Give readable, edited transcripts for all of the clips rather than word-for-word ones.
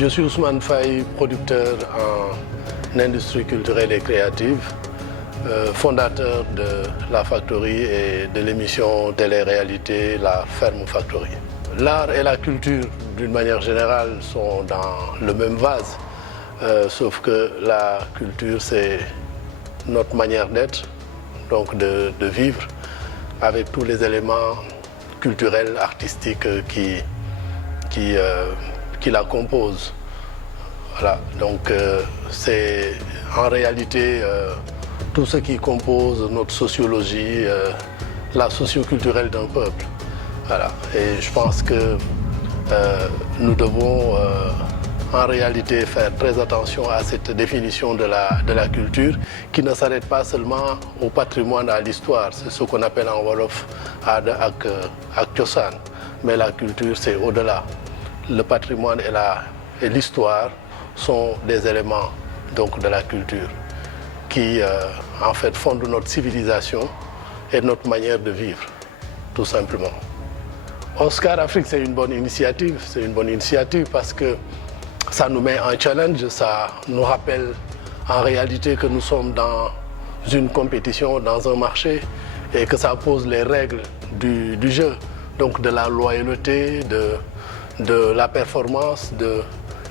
Je suis Ousmane Faye, producteur en industrie culturelle et créative, fondateur de La Factory et de l'émission télé-réalité La Ferme Factory. L'art et la culture, d'une manière générale, sont dans le même vase, sauf que la culture, c'est notre manière d'être, donc de vivre, avec tous les éléments culturels, artistiques qui la composent. Voilà, donc c'est en réalité tout ce qui compose notre sociologie, la socioculturelle d'un peuple. Voilà. Et je pense que nous devons en réalité faire très attention à cette définition de la culture qui ne s'arrête pas seulement au patrimoine, à l'histoire. C'est ce qu'on appelle en Wolof Aada ak Cosaan. Mais la culture, c'est au-delà. Le patrimoine et l'histoire sont des éléments donc, de la culture qui en fait fondent notre civilisation et notre manière de vivre, tout simplement. Oscar Afrique, c'est une bonne initiative. C'est une bonne initiative parce que ça nous met en challenge, ça nous rappelle en réalité que nous sommes dans une compétition, dans un marché et que ça pose les règles du jeu, donc de la loyauté, de la performance, de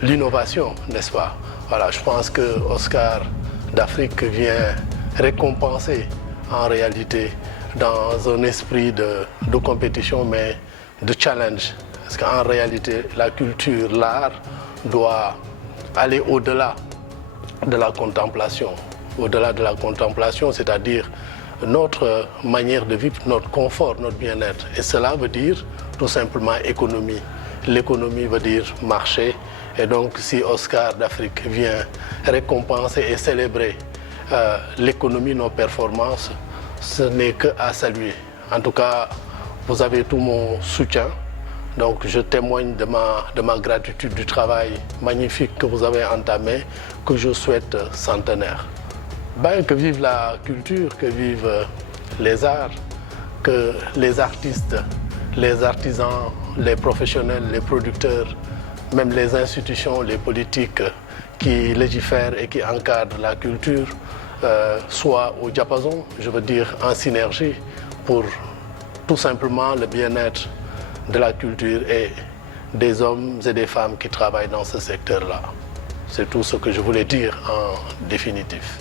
l'innovation, n'est-ce pas? Voilà, je pense que Oscar d'Afrique vient récompenser en réalité dans un esprit de compétition, mais de challenge. Parce qu'en réalité, la culture, l'art doit aller au-delà de la contemplation. Au-delà de la contemplation, c'est-à-dire notre manière de vivre, notre confort, notre bien-être. Et cela veut dire tout simplement économie. L'économie veut dire marché. Et donc, si Oscar d'Afrique vient récompenser et célébrer l'économie, nos performances, ce n'est qu'à saluer. En tout cas, vous avez tout mon soutien. Donc, je témoigne de ma gratitude du travail magnifique que vous avez entamé, que je souhaite centenaire. Ben, que vive la culture, que vivent les arts, que les artistes, les artisans, les professionnels, les producteurs, même les institutions, les politiques qui légifèrent et qui encadrent la culture soient au diapason, je veux dire en synergie, pour tout simplement le bien-être de la culture et des hommes et des femmes qui travaillent dans ce secteur-là. C'est tout ce que je voulais dire en définitif.